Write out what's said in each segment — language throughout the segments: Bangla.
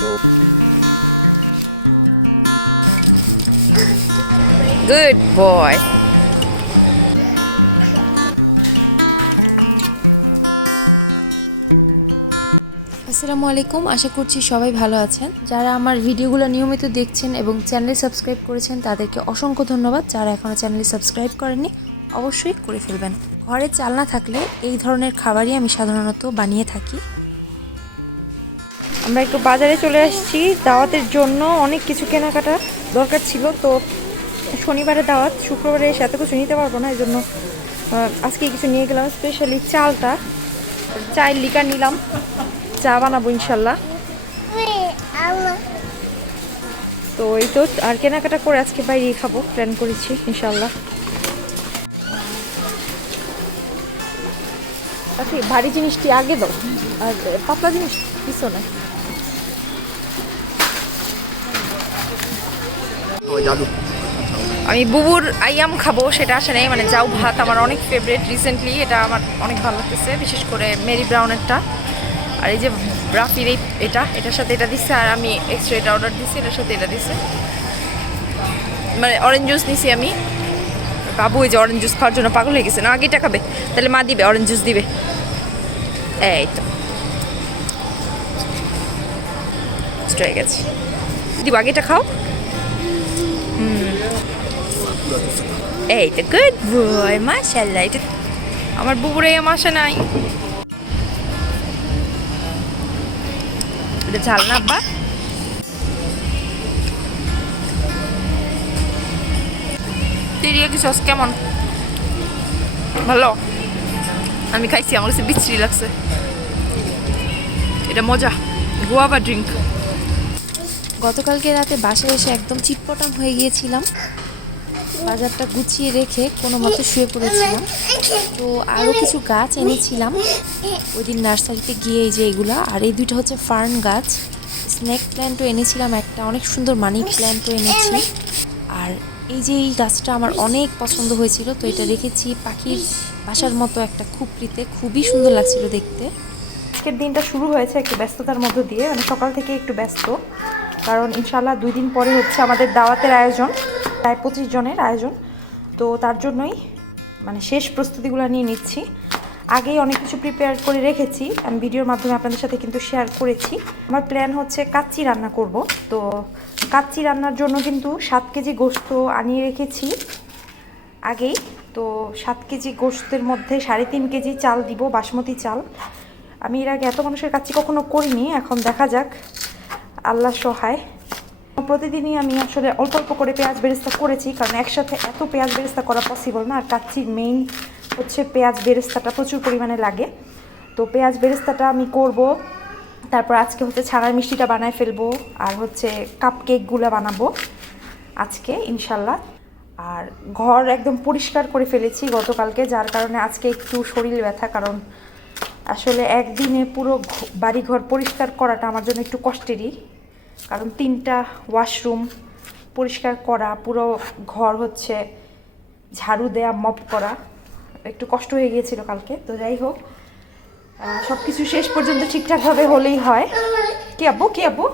তো গুড বয়। আসসালামু আলাইকুম, আশা করছি সবাই ভালো আছেন। যারা আমার ভিডিওগুলো নিয়মিত দেখছেন এবং চ্যানেল সাবস্ক্রাইব করেছেন তাদেরকে অসংখ্য ধন্যবাদ। যারা এখনও চ্যানেল সাবস্ক্রাইব করেননি অবশ্যই করে ফেলবেন। ঘরে চাল না থাকলে এই ধরনের খাবারই আমি সাধারণত বানিয়ে থাকি। আমরা একটু বাজারে চলে আসছি দাওয়াতের জন্য, অনেক কিছু কেনাকাটা দরকার ছিল। তো শনিবারে দাওয়াত, শুক্রবারে এসে এত কিছু নিতে পারবো না, এই জন্য আজকে কিছু নিয়ে গেলাম। স্পেশালি চালটা, চায়ের লিকার নিলাম, চা বানাবো ইনশাল্লাহ। তো এই তো, আর কেনাকাটা করে আজকে বাইরেই খাবো প্ল্যান করেছি ইনশাল্লাহ। আচ্ছা, ভারী জিনিসটি আগে দাও আর পাতলা জিনিস পিছনে। আমি বুবুর আইয়াম খাবো, সেটা আসে নেই, মানে যাও ভাত আমার অনেক ফেভারিট রিসেন্টলি, এটা আমার অনেক ভালো লাগতেছে, বিশেষ করে মেরি ব্রাউনেরটা। আর এই যে রাফির এটার সাথে এটা দিচ্ছে, আর আমি এক্সট্রা এটা অর্ডার দিচ্ছি, এটার সাথে এটা দিচ্ছে, মানে অরেঞ্জ জুস নিছি আমি। বাবু এই যে অরেঞ্জ জুস খাওয়ার জন্য পাগল হয়ে গেছে, না আগেটা খাবে, তাহলে মা দিবে অরেঞ্জ জুস দিবে। এই তো হয়ে গেছে, দিব আগেটা খাও। এই তো গুড বয়, মাশাআল্লাহ। এটা আমার বুবুর এই মাসে নাই, এটা ঝাল না আব্বা? তেরিয়াকি সস কেমন? ভালো? আমি খাইছি, আমার কাছে বিচ্ছিরি লাগছে। এটা মজা, গুয়াভা ড্রিঙ্ক। গতকালকে রাতে বাসায় এসে একদম চিটপটাং হয়ে গিয়েছিলাম। বাজারটা গুছিয়ে রেখে কোনো মতো শুয়ে পড়েছিলাম। তো আরও কিছু গাছ এনেছিলাম ওই দিন নার্সারিতে গিয়ে, এই যে এগুলা, আর এই দুইটা হচ্ছে ফার্ন গাছ। স্নেক প্ল্যান্টও এনেছিলাম একটা, অনেক সুন্দর মানি প্ল্যান্টও এনেছি। আর এই যে এই গাছটা আমার অনেক পছন্দ হয়েছিল, তো এটা রেখেছি পাখির বাসার মতো একটা খুপড়িতে, খুবই সুন্দর লাগছিল দেখতে। আজকের দিনটা শুরু হয়েছে একটু ব্যস্ততার মধ্য দিয়ে, মানে সকাল থেকে একটু ব্যস্ত, কারণ ইনশাল্লাহ 2 দিন পরে হচ্ছে আমাদের দাওয়াতের আয়োজন, প্রায় 25 জনের আয়োজন। তো তার জন্যই মানে শেষ প্রস্তুতিগুলো নিয়ে নিচ্ছি। আগেই অনেক কিছু প্রিপেয়ার করে রেখেছি, আমি ভিডিওর মাধ্যমে আপনাদের সাথে কিন্তু শেয়ার করেছি। আমার প্ল্যান হচ্ছে কাচ্চি রান্না করব। তো কাচ্চি রান্নার জন্য কিন্তু 7 কেজি গোশত আনিয়ে রেখেছি আগেই। তো 7 কেজি গোশতের মধ্যে 3.5 কেজি চাল দিব, বাসমতি চাল। আমি এর আগে এত মানুষের কাচ্চি কখনো করিনি, এখন দেখা যাক, আল্লাহ সহায়। প্রতিদিনই আমি আসলে অল্প অল্প করে পেঁয়াজ বেরেস্তা করেছি, কারণ একসাথে এত পেঁয়াজ বেরেস্তা করা পসিবল না। আর কাচ্চির মেইন হচ্ছে পেঁয়াজ বেরেস্তাটা প্রচুর পরিমাণে লাগে। তো পেঁয়াজ বেরেস্তাটা আমি করব, তারপর আজকে হচ্ছে ছানার মিষ্টিটা বানায় ফেলবো, আর হচ্ছে কাপ কেকগুলো বানাবো আজকে ইনশাল্লাহ। আর ঘর একদম পরিষ্কার করে ফেলেছি গতকালকে, যার কারণে আজকে একটু শরীর ব্যথা, কারণ আসলে একদিনে পুরো বাড়িঘর পরিষ্কার করাটা আমার জন্য একটু কষ্টেরই, কারণ 3টা ওয়াশরুম পরিষ্কার করা, পুরো ঘর হচ্ছে ঝাড়ু দেয়া, মপ করা, একটু কষ্ট হয়ে গিয়েছিল কালকে। তো যাই হোক, সব কিছু শেষ পর্যন্ত ঠিকঠাকভাবে হলেই হয়। কি আব্বু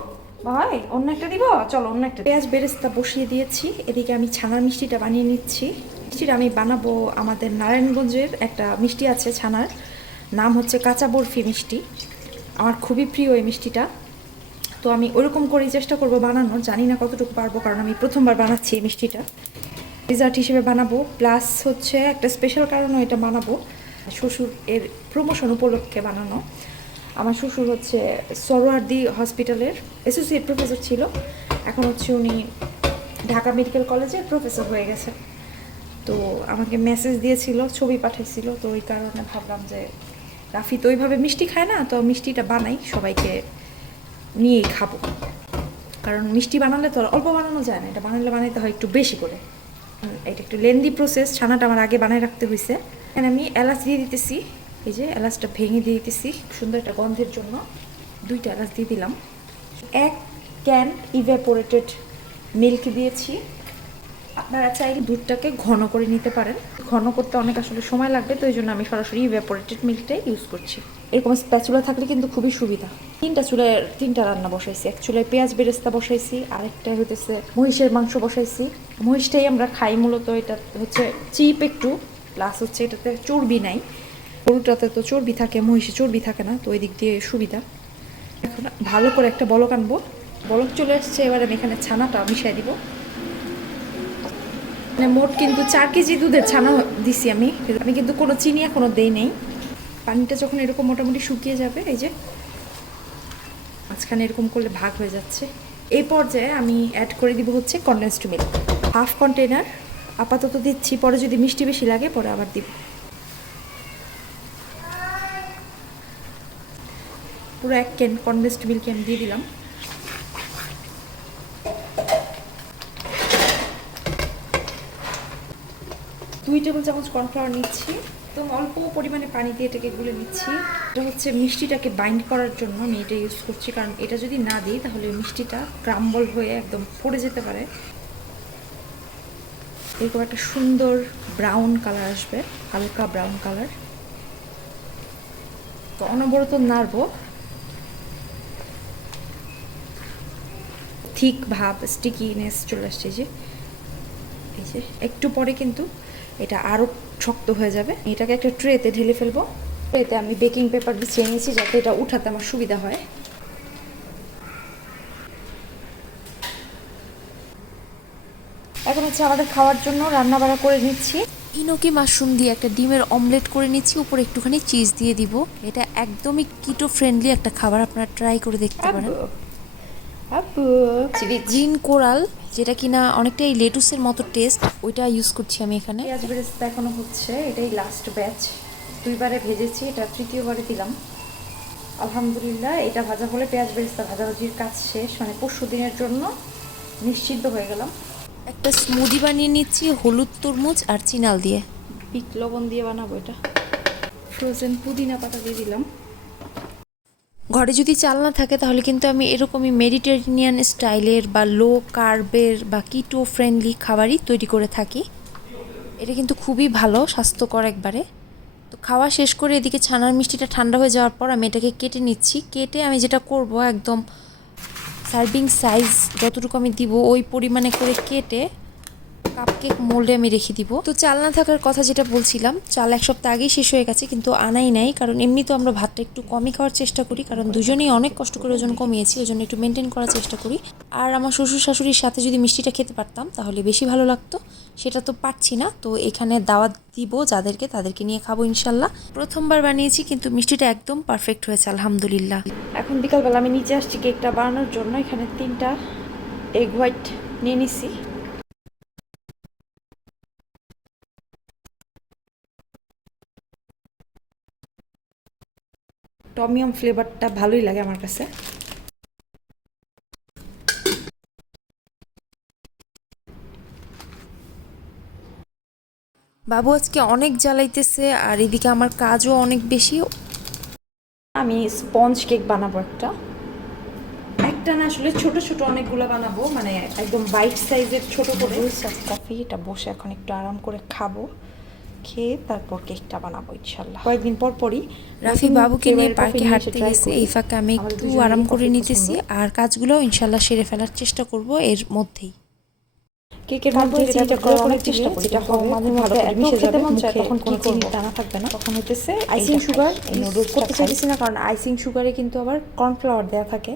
ভাই, অন্য একটা দিব, চলো অন্য একটা। পেঁয়াজ বেরেস্তা বসিয়ে দিয়েছি, এদিকে আমি ছানার মিষ্টিটা বানিয়ে নিচ্ছি। মিষ্টিটা আমি বানাবো আমাদের নারায়ণগঞ্জের একটা মিষ্টি আছে ছানার, নাম হচ্ছে কাঁচা বরফি মিষ্টি। আমার খুবই প্রিয় এই মিষ্টিটা। তো আমি ওরকম করেই চেষ্টা করব বানানোর, জানি না কতটুকু পারবো, কারণ আমি প্রথমবার বানাচ্ছি এই মিষ্টিটা। ডেজার্ট হিসেবে বানাবো, প্লাস হচ্ছে একটা স্পেশাল কারণও এটা বানাবো, শ্বশুর এর প্রমোশন উপলক্ষে বানানো। আমার শ্বশুর হচ্ছে সরোয়ার্দি হসপিটালের অ্যাসোসিয়েট প্রফেসর ছিল, এখন হচ্ছে উনি ঢাকা মেডিকেল কলেজের প্রফেসর হয়ে গেছে। তো আমাকে মেসেজ দিয়েছিল, ছবি পাঠাইছিল, তো ওই কারণে ভাবলাম যে রাফি তো ওইভাবে মিষ্টি খায় না, তো মিষ্টিটা বানাই, সবাইকে নিয়েই খাবো। কারণ মিষ্টি বানালে তো অল্প বানানো যায় না, এটা বানাইতে হয় একটু বেশি করে। এটা একটু লেন্দি প্রসেস, ছানাটা আমার আগে বানায় রাখতে হয়েছে। এখানে আমি এলাচ দিয়ে দিতেছি, এই যে এলাচটা ভেঙে দিয়ে দিতেছি সুন্দর একটা গন্ধের জন্য। 2টা এলাচ দিয়ে দিলাম। 1 ক্যান ইভ্যাপোরেটেড মিল্ক দিয়েছি। আপনারা চাইলে দুধটাকে ঘন করে নিতে পারেন, ঘন করতে অনেক আসলে সময় লাগবে, তো এই জন্য আমি সরাসরি ইভ্যাপোরেটেড মিল্কটাই ইউজ করছি। এরকম স্প্যাচুলা থাকলে কিন্তু খুবই সুবিধা। তিনটা রান্না বসাইছি। এক চুলায় পেঁয়াজ বেরেস্তা বসাইছি, আরেকটা হইতেছে মহিষের মাংস বসাইছি। মহিষটাই আমরা খাই মূলত, এটা হচ্ছে চিপ একটু, প্লাস হচ্ছে এটাতে চর্বি নাই। গরুটাতে তো চর্বি থাকে, মহিষে চর্বি থাকে না, তো ওই দিক দিয়ে সুবিধা। এখন ভালো করে একটা বলক আনবো। বলক চলে আসছে, এবার আমি এখানে ছানাটা মিশিয়ে দিব। মানে মোট কিন্তু 4 কেজি দুধের ছানা দিছি আমি কিন্তু কোনো চিনি এখনো দেই নেই। পানিটা যখন এরকম মোটামুটি শুকিয়ে যাবে, এই যে মাঝখানে এরকম করলে ভাগ হয়ে যাচ্ছে, এই পর্যায়ে আমি অ্যাড করে দিব হচ্ছে কনডেন্সড মিল্ক। হাফ কন্টেনার আপাতত দিচ্ছি, পরে যদি মিষ্টি বেশি লাগে পরে আবার দিব। পুরো 1 ক্যান কনডেন্সড মিল্ক আমি দিয়ে দিলাম। 2 টেবিল চামচ কর্নফ্লাওয়ার নিচ্ছি, তো অল্প পরিমাণে পানি দিয়ে এটাকে গুলে নিচ্ছি। এটা হচ্ছে মিষ্টিটাকে বাইন্ড করার জন্য আমি এটা ইউজ করছি, কারণ এটা যদি না দিই তাহলে মিষ্টিটা ক্রাম্বল হয়ে একদম পড়ে যেতে পারে। এরকম একটা সুন্দর ব্রাউন কালার আসবে, হালকা ব্রাউন কালার। তো অনবরত নাড়বো। থিক ভাব, স্টিকিনেস চলে আসছে, এই যে একটু পরে কিন্তু এটা আরও শক্ত হয়ে যাবে। এটাকে একটা ট্রেতে ঢেলে ফেলবো। ট্রেতে আমি বেকিং পেপার বিছিয়ে নিয়েছি যাতে এটা উঠাতে আমার সুবিধা হয়। এখন হচ্ছে আমাদের খাওয়ার জন্য রান্না বাড়া করে নিচ্ছি। ইনোকি মাশরুম দিয়ে একটা ডিমের অমলেট করে নিচ্ছি, উপরে একটুখানি চিজ দিয়ে দিব। এটা একদমই কিটো ফ্রেন্ডলি একটা খাবার, আপনারা ট্রাই করে দেখতে পারেন। গ্রিন কোরাল, যেটা কিনা অনেকটাই লেটুসের মতো টেস্ট, ওইটা ইউজ করছি আমি এখানে। পেঁয়াজ বেরেস্তা এখনো হচ্ছে, এটাই লাস্ট ব্যাচ। 2 বারে ভেজেছি, এটা 3য়-বারে দিলাম। আলহামদুলিল্লাহ, এটা ভাজা হলে পেঁয়াজ বেরেস্তা ভাজাভাজির কাজ শেষ, মানে পরশু দিনের জন্য নিশ্চিন্ত হয়ে গেলাম। একটা স্মুদি বানিয়ে নিচ্ছি হলুদ তরমুজ আর চিনাল দিয়ে। বিট লবণ দিয়ে বানাবো এটা। ফ্রোজেন পুদিনা পাতা দিয়ে দিলাম। ঘরে যদি চাল না থাকে তাহলে কিন্তু আমি এরকমই মেডিটেরেনিয়ান স্টাইলের বা লো কার্বের বা কিটো ফ্রেন্ডলি খাবারই তৈরি করে থাকি। এটা কিন্তু খুবই ভালো, স্বাস্থ্যকর একবারে। তো খাওয়া শেষ করে এদিকে ছানার মিষ্টিটা ঠান্ডা হয়ে যাওয়ার পর আমি এটাকে কেটে নিচ্ছি। কেটে আমি যেটা করব, একদম সার্ভিং সাইজ যতটুকু আমি দিব ওই পরিমাণে করে কেটে কাপকেক মোল্ডে আমি রেখে দিব। তো চাল না থাকার কথা যেটা বলছিলাম, চাল 1 সপ্তাহ আগেই শেষ হয়ে গেছে, কিন্তু আনাই নাই, কারণ এমনি তো আমরা ভাতটা একটু কমই খাওয়ার চেষ্টা করি, কারণ দুজনেই অনেক কষ্ট করে ওজন কমিয়েছি, ওই জন্য একটু মেনটেন করার চেষ্টা করি। আর আমার শ্বশুর শাশুড়ির সাথে যদি মিষ্টিটা খেতে পারতাম তাহলে বেশি ভালো লাগতো, সেটা তো পারছি না। তো এখানে দাওয়াত দিব যাদেরকে, তাদেরকে নিয়ে খাবো ইনশাল্লাহ। প্রথমবার বানিয়েছি কিন্তু মিষ্টিটা একদম পারফেক্ট হয়েছে আলহামদুলিল্লাহ। এখন বিকালবেলা আমি নিচে আসছি কেকটা বানানোর জন্য। এখানে 3টা এগ হোয়াইট নিয়ে নিছি। টমিয়াম ফ্লেভারটা ভালোই লাগে আমার কাছে। বাবু আজকে অনেক জ্বালাইতেছে, আর এদিকে আমার কাজও অনেক বেশি। আমি স্পঞ্জ কেক বানাবো একটা না, আসলে ছোট ছোট অনেকগুলো বানাবো, মানে একদম বাইট সাইজের ছোট করে। কফি এটা বসে এখন একটু আরাম করে খাবো, খেয়ে তারপর কেকটা বানাবো ইনশাল্লাহ। কয়েকদিন পর পরই রাফি বাবুকে নিয়ে পার্কে হাঁটতে গেছে, এই ফাঁকে আমি একটু আরাম করে নিতেছি, আর কাজগুলো ইনশাল্লাহ সেরে ফেলার চেষ্টা করব এর মধ্যেই। কেকের মধ্যে যেটা করার অনেক চেষ্টা করি, যেটা হবে মাঝে মধ্যে এত খেতে মন চায়, তখন কোনো চিনি টানা থাকবে না, তখন হইতেছে আইসিং সুগার করতে চাইছি না, কারণ আইসিং সুগারে কিন্তু আবার কর্নফ্লাওয়ার দেওয়া থাকে,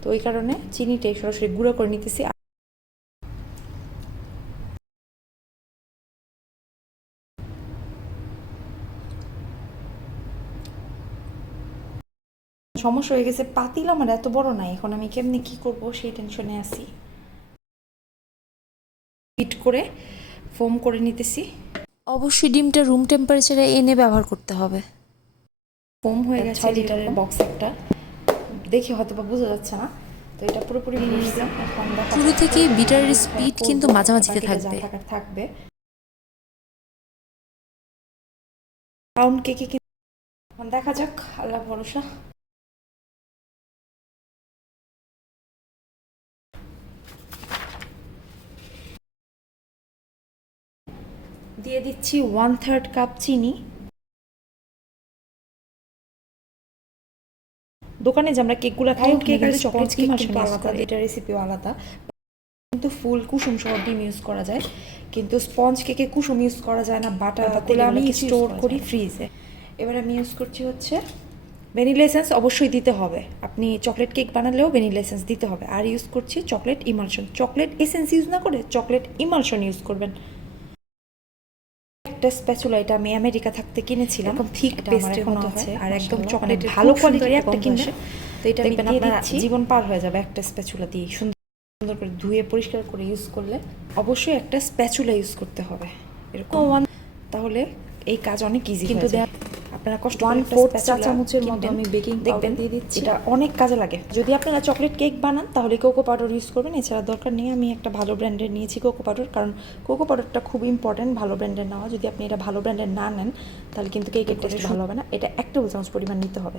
তো ওই কারণে চিনিটাই সরাসরি গুঁড়ো করে নিতেছি। সমস্যা হয়ে গেছে, পাতিল আমার এত বড় নাই, এখন আমি কেমনি কি করব সেই টেনশনে আছি। হিট করে ফোম করে নিতেছি। অবশ্যই ডিমটা রুম টেম্পারেচারে এনে ব্যবহার করতে হবে। ফোম হয়ে গেছে, 6 লিটারের বক্স একটা, দেখে হয়তো বা বোঝা যাচ্ছে না, তো এটা পুরোপুরি নিয়ে নিলাম। এখন শুরু থেকেই বিটারের স্পিড কিন্তু মাঝামাঝিতে থাকবে। থাকবে পাউন্ড কেকে, এখন দেখা যাক, আল্লাহ ভরসা। দিয়ে দিচ্ছি 1/3 কাপ চিনি। দোকানে যে আমরা কেকগুলো খাই কেক আর চকলেট কেক কিন্তু আলাদা, এটা রেসিপিও আলাদা। কিন্তু ফুল কুসুম সহ ডিম ইউজ করা যায়, কিন্তু স্পঞ্জ কেকে কুসুম ইউজ করা যায় না। বাটারগুলো আমি স্টোর করি ফ্রিজে। এবার আমি ইউজ করছি হচ্ছে ভ্যানিলা এসেন্স, অবশ্যই দিতে হবে। আপনি চকলেট কেক বানালেও ভ্যানিলা এসেন্স দিতে হবে। আর ইউজ করছি chocolate emulsion. Chocolate essence use না করে চকলেট ইমালশন ইউজ করবেন। একটা স্প্যাচুলা, এটা আমি আমেরিকা থাকতে কিনেছিলাম, এরকম থিক পেস্টের মতো আছে হয় আর একদম মাশাআল্লাহ, চকলেট মানে ভালো খুব কোয়ালিটির সুন্দর একটা একটা কিনবেন। গন্ধ। তো এটা আমি দেখবেন দিয়ে আপনার দিচ্ছি, জীবন পার হয়ে যাবে একটা স্প্যাচুলা দিয়ে। সুন্দর করে ধুয়ে পরিষ্কার করে ইউজ করলে। অবশ্যই একটা স্প্যাচুলা ইউজ করতে হবে এরকম, তাহলে এই কাজ অনেক ইজি কিন্তু হয়ে যায়। আপনারা কষ্ট করে একটা 1/4 চা স্প্যাচুলা চামচের মতো কিনবেন, আমি বেকিং দেখবেন পাউডার দিয়ে দিচ্ছি। এটা অনেক কাজে লাগে। যদি আপনারা চকলেট কেক বানান তাহলে কোকো পাউডার ইউজ করবেন, এছাড়া দরকার নেই। আমি একটা ভালো ব্র্যান্ডের নিয়েছি কোকো পাউডার, কারণ কোকো পাউডারটা খুব ইম্পর্টেন্ট ভালো ব্র্যান্ডের নেওয়া। যদি আপনি এটা ভালো ব্র্যান্ডের না নেন তাহলে কিন্তু কেকের টেস্ট ভালো হবে না। এটা 1 টেবিল চামচ পরিমাণ নিতে হবে।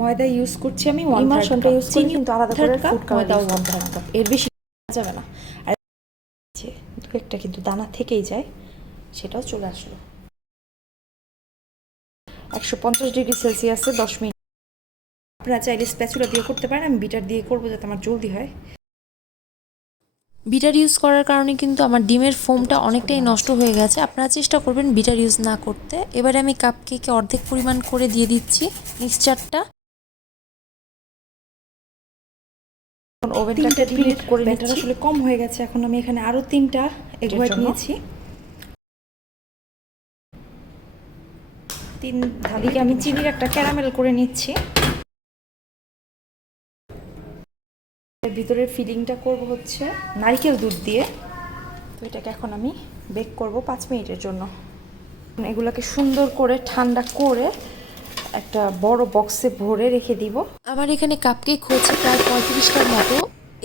ময়দা ইউজ করছি আমি 1/3 ইমালশনটা ইউজ করে কিন্তু আলাদা করে ফুড কালার ময়দাও ইউজ করতে 1/3 কাপ, এর বেশি যাবে না। আর দু একটা কিন্তু দানা থেকেই যায়, সেটাও চলে আসলো। 150 ডিগ্রি সেলসিয়াসে 10 মিনিট। আপনারা চাইলে স্প্যাচুলা দিয়ে করতে পারেন, আমি বিটার দিয়ে করবো যাতে আমার জলদি হয়। বিটার ইউজ করার কারণে কিন্তু আমার ডিমের ফোমটা অনেকটাই নষ্ট হয়ে গেছে। আপনারা চেষ্টা করবেন বিটার ইউজ না করতে। এবারে আমি কাপ কেকে অর্ধেক পরিমাণ করে দিয়ে দিচ্ছি মিক্সচারটা। ওভেনটাকে প্রিহিট করে নিচ্ছি। আসলে কম হয়ে গেছে, এখন আমি এখানে আরো 3টা এগ হোয়াইট নিয়েছি। 3 ধালিকে আমি চিনির একটা ক্যারামেল করে নিচ্ছি। এর ভিতরের ফিলিংটা করব হচ্ছে নারকেল দুধ দিয়ে। তো এটাকে এখন আমি বেক করব 5 মিনিটের জন্য। এগুলোকে সুন্দর করে ঠান্ডা করে একটা বড় বক্সে ভরে রেখে দিব। আমার এখানে কাপকেক হচ্ছে প্রায় 35টার মতো।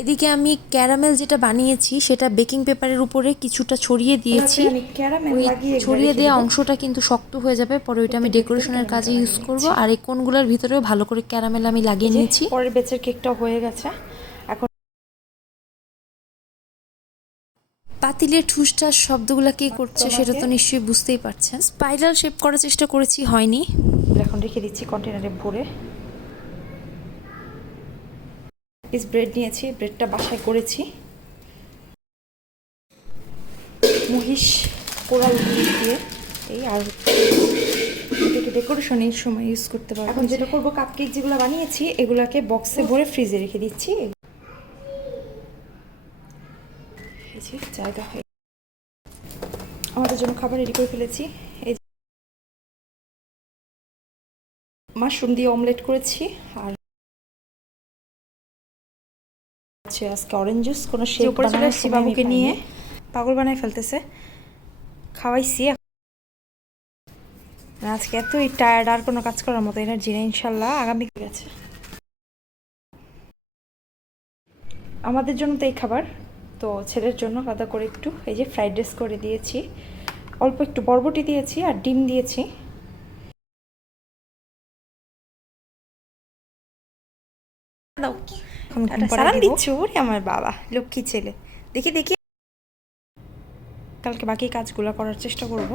এদিকে আমি ক্যারামেল যেটা বানিয়েছি সেটা বেকিং পেপারের উপরে কিছুটা ছড়িয়ে দিয়েছি। আমি ক্যারামেল ওই লাগিয়ে ছড়িয়ে দেওয়া অংশটা কিন্তু শক্ত হয়ে যাবে, পরে ওইটা আমি ডেকোরেশনের কাজে ইউজ করব। আর এই কোনগুলোর ভিতরেও ভালো করে ক্যারামেল আমি লাগিয়ে নিয়েছি। পরের ব্যাচের কেকটাও হয়ে গেছে। এখন পাতিলের ঠুসঠাস শব্দগুলো কে করছে সেটা তো নিশ্চয়ই বুঝতেই পারছেন। স্পাইরাল শেপ করার চেষ্টা করেছি, হয়নি। এখন রেখে দিচ্ছি কন্টেনারে ভরে। পিস ব্রেড নিয়েছি, ব্রেডটা বাসায় করেছি মহিষ কোরাল দিয়ে। এই আর এটা ডেকোরেশন এই সময় ইউজ করতে পারবো। এখন যেটা করবো, কাপকেক যেগুলো বানিয়েছি এগুলাকে বক্সে ভরে ফ্রিজে রেখে দিচ্ছি। জায়গা হয় আমাদের জন্য খাবার রেডি করে ফেলেছি। এই মাশরুম দিয়ে অমলেট করেছি, আর আজকে অরেঞ্জ জুস। কোনো শেক বানাচ্ছি বাবুকে নিয়ে, পাগল বানায় ফেলতেছে। খাওয়াইছি, আজকে এতই টায়ার্ড, আর কোনো কাজ করার মতো এনার্জি নেই। ইনশাল্লাহ আগামী গেছে। আমাদের জন্য তো এই খাবার, তো ছেলের জন্য আলাদা করে একটু এই যে ফ্রাইড রাইস করে দিয়েছি, অল্প একটু বরবটি দিয়েছি আর ডিম দিয়েছি। সালাম দিচ্ছি, ওরে আমার বাবা লক্ষ্মী ছেলে। দেখি কালকে বাকি কাজগুলো করার চেষ্টা করব।